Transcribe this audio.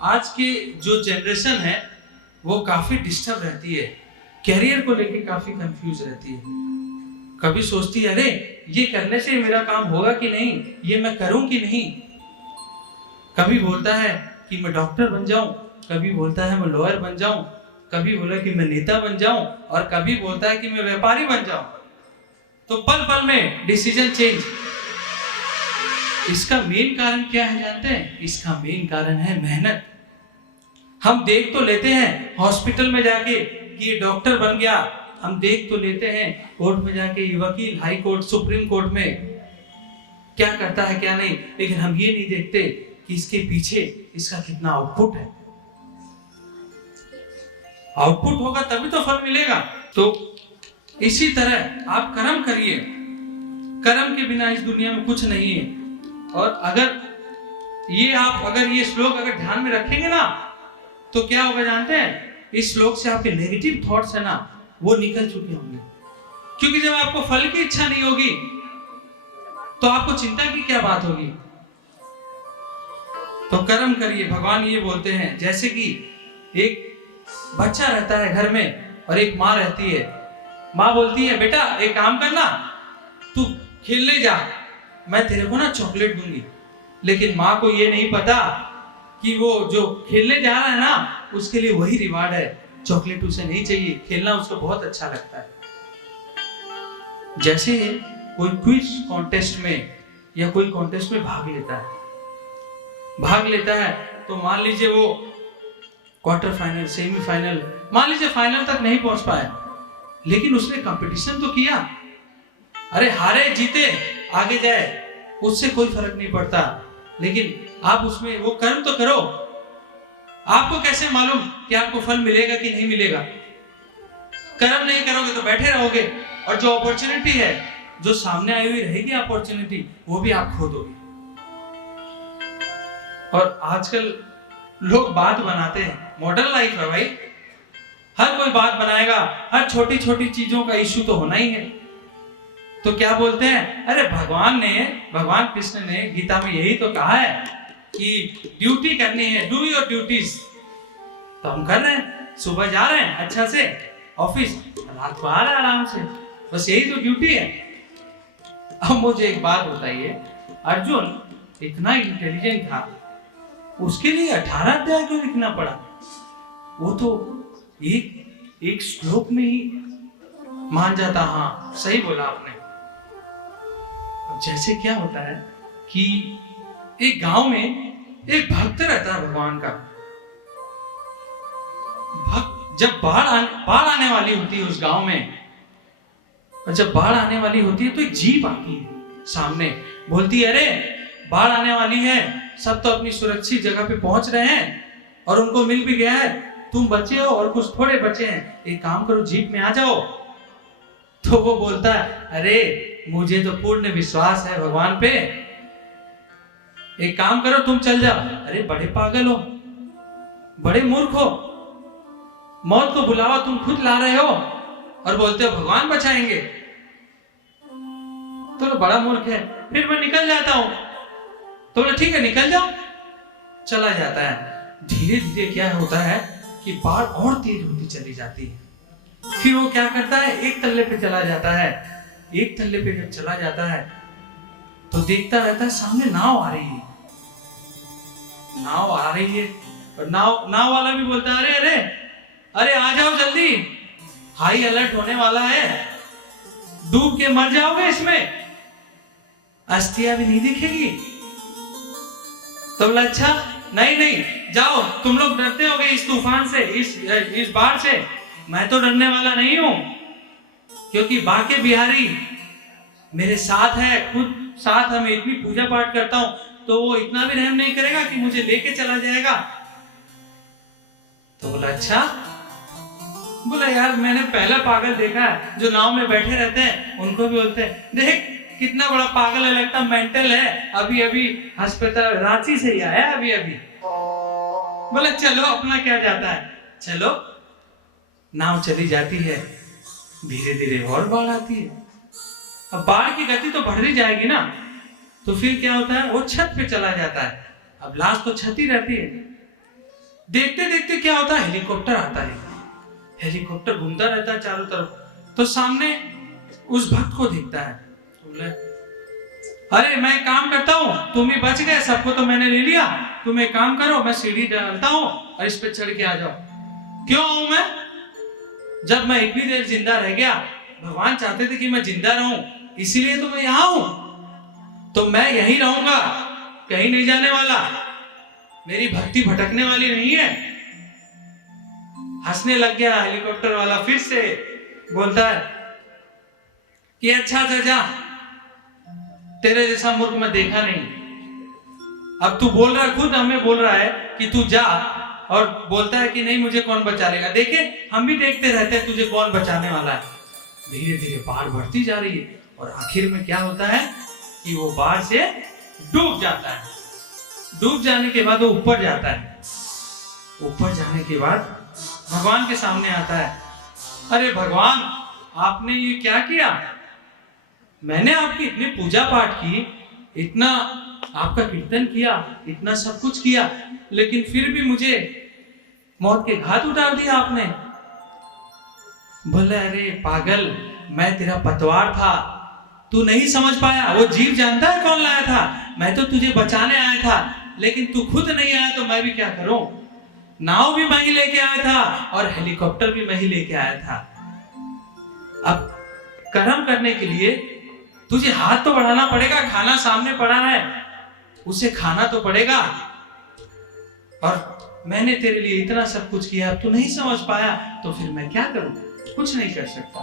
आज के जो जनरेशन है वो काफी डिस्टर्ब रहती है, कैरियर को लेके काफी कंफ्यूज रहती है। कभी सोचती है अरे ये करने से मेरा काम होगा कि नहीं, ये मैं करूं कि नहीं। कभी बोलता है कि मैं डॉक्टर बन जाऊं, कभी बोलता है मैं लॉयर बन जाऊं, कभी बोला कि मैं नेता बन जाऊं, और कभी बोलता है कि मैं व्यापारी बन जाऊं। तो पल पल में डिसीजन चेंज। इसका मेन कारण क्या है जानते हैं? इसका मेन कारण है मेहनत। हम देख तो लेते हैं हॉस्पिटल में जाके कि ये डॉक्टर बन गया, हम देख तो लेते हैं कोर्ट में जाके ये वकील, हाई कोर्ट, सुप्रीम कोर्ट में क्या करता है क्या नहीं, लेकिन हम ये नहीं देखते कि इसके पीछे इसका कितना आउटपुट है। आउटपुट होगा तभी तो फल मिलेगा। तो इसी तरह आप कर्म करिए, कर्म के बिना इस दुनिया में कुछ नहीं है। और अगर ये श्लोक अगर ध्यान में रखेंगे ना तो क्या होगा जानते हैं? इस श्लोक से आपके नेगेटिव थॉट्स है ना वो निकल चुके होंगे। क्योंकि जब आपको फल की इच्छा नहीं होगी तो आपको चिंता की क्या बात होगी। तो कर्म करिए। भगवान ये बोलते हैं जैसे कि एक बच्चा रहता है घर में और एक माँ रहती है। माँ बोलती है बेटा एक काम करना, तू खेलने जा, मैं तेरे को ना चॉकलेट दूंगी। लेकिन माँ को ये नहीं पता कि वो जो खेलने जा रहा है ना उसके लिए वही रिवार्ड है, चॉकलेट उसे नहीं चाहिए, खेलना उसको बहुत अच्छा लगता है। जैसे कोई क्विज कॉन्टेस्ट में या कोई कॉन्टेस्ट में भाग लेता है तो मान लीजिए वो क्वार्टर फाइनल, सेमीफाइनल, मान लीजिए फाइनल तक नहीं पहुंच पाया, लेकिन उसने कंपटीशन तो किया। अरे हारे जीते आगे जाए उससे कोई फर्क नहीं पड़ता, लेकिन आप उसमें वो कर्म तो करो। आपको कैसे मालूम कि आपको फल मिलेगा कि नहीं मिलेगा? कर्म नहीं करोगे तो बैठे रहोगे, और जो अपॉर्चुनिटी है, जो सामने आई हुई रहेगी अपॉर्चुनिटी, वो भी आप खो दोगे। और आजकल लोग बात बनाते हैं, मॉडर्न लाइफ है भाई, हर कोई बात बनाएगा, हर छोटी छोटी चीजों का इश्यू तो होना ही है। तो क्या बोलते हैं? अरे भगवान कृष्ण ने गीता में यही तो कहा है कि ड्यूटी करनी है, डू योर ड्यूटीज। तो हम कर रहे हैं, सुबह जा रहे हैं अच्छा से ऑफिस, रात को आ रहे हैं आराम से, बस यही तो ड्यूटी है। अब मुझे एक बात बताइए, अर्जुन इतना इंटेलिजेंट था, उसके लिए 18 अध्याय क्यों लिखना पड़ा? वो तो एक श्लोक में ही मान जाता। हाँ सही बोला आपने। अब जैसे क्या होता है कि एक गांव में एक भक्त रहता है भगवान का। भक्त जब बाढ़ आने वाली होती है उस गांव में, और जब बाढ़ आने वाली होती है तो एक जीप आती है सामने, बोलती है अरे बाढ़ आने वाली है, सब तो अपनी सुरक्षित जगह पे पहुंच रहे हैं और उनको मिल भी गया है, तुम बचे हो और कुछ थोड़े बचे हैं, एक काम करो जीप में आ जाओ। तो वो बोलता है अरे मुझे तो पूर्ण विश्वास है भगवान पे, एक काम करो तुम चल जाओ। अरे बड़े पागल हो, बड़े मूर्ख हो, मौत को बुलावा तुम खुद ला रहे हो और बोलते हो भगवान बचाएंगे। तो बड़ा मूर्ख है, फिर मैं निकल जाता हूं। तो बोले ठीक है निकल जाओ, चला जाता है। धीरे धीरे क्या होता है कि बाढ़ और तेज होती चली जाती है। फिर वो क्या करता है, एक तल्ले पे चला जाता है। एक तल्ले पे जब चला जाता है तो देखता रहता है सामने नाव आ रही है, नाव आ रही है, और नाव वाला भी बोलता है अरे अरे अरे आ जाओ जल्दी, हाई अलर्ट होने वाला है, डूब के मर जाओगे इसमें, अस्थियां भी नहीं दिखेगी। तो बोला अच्छा नहीं जाओ, तुम लोग डरते होगे इस तूफान से, इस बाढ़ से, मैं तो डरने वाला नहीं हूं, क्योंकि बाके बिहारी मेरे साथ है, खुद साथ है, मैं इतनी पूजा पाठ करता हूं, तो वो इतना भी रहम नहीं करेगा कि मुझे लेके चला जाएगा। तो बोला अच्छा। बोला यार मैंने पहला पागल देखा है जो नाव में बैठे रहते हैं, उनको भी बोलते हैं देख कितना बड़ा पागल है, लगता मेंटल है, अभी अभी अस्पताल रांची से ही आया अभी अभी। बोला चलो अपना क्या जाता है, चलो। नाव चली जाती है, धीरे धीरे और बाढ़ आती है। अब बाढ़ की गति तो बढ़ ही जाएगी ना, तो फिर क्या होता है, वो छत पे चला जाता है। अब लास्ट तो छत ही रहती है। देखते देखते क्या होता है, हेलीकॉप्टर आता है, हेलीकॉप्टर घूमता रहता है चारों तरफ। तो सामने उस भक्त को दिखता है, तो बोले अरे मैं काम करता हूँ, तुम ही बच गए, सबको तो मैंने ले लिया, तुम एक काम करो, मैं सीढ़ी डालता हूँ और इस पे चढ़ के आ जाओ। क्यों आऊं मैं, जब मैं इतनी देर जिंदा रह गया, भगवान चाहते थे कि मैं जिंदा रहूं, इसीलिए तो मैं यहां हूं, तो मैं यहीं रहूंगा, कहीं नहीं जाने वाला, मेरी भक्ति भटकने वाली नहीं है। हंसने लग गया हेलीकॉप्टर वाला, फिर से बोलता है कि अच्छा जा, तेरे जैसा मूर्ख मैं देखा नहीं। अब तू बोल रहा, खुद हमें बोल रहा है कि तू जा, और बोलता है कि नहीं मुझे कौन बचा लेगा। देखे हम भी देखते रहते हैं तुझे कौन बचाने वाला है। धीरे धीरे बाढ़ बढ़ती जा रही है और आखिर में क्या होता है कि वो बाढ़ से डूब जाता है। डूब जाने के बाद वो ऊपर जाता है। ऊपर जाने के बाद भगवान के सामने आता है, अरे भगवान आपने ये क्या किया, मैंने आपकी इतनी पूजा पाठ की, इतना आपका कीर्तन किया, इतना सब कुछ किया, लेकिन फिर भी मुझे मौत के घाट उतार दिया आपने। बोले अरे पागल, मैं तेरा पतवार था, तू नहीं समझ पाया, वो जीव जानता है कौन लाया था, मैं तो तुझे बचाने आया था, लेकिन तू खुद नहीं आया तो मैं भी क्या करूं। नाव भी मैं ही लेके आया था और हेलीकॉप्टर भी मैं ही लेके आया था। अब कर्म करने के लिए तुझे हाथ तो बढ़ाना पड़ेगा, खाना सामने पड़ा है उसे खाना तो पड़ेगा, और मैंने तेरे लिए इतना सब कुछ किया, अब तू नहीं समझ पाया तो फिर मैं क्या करूं, कुछ नहीं कर सकता।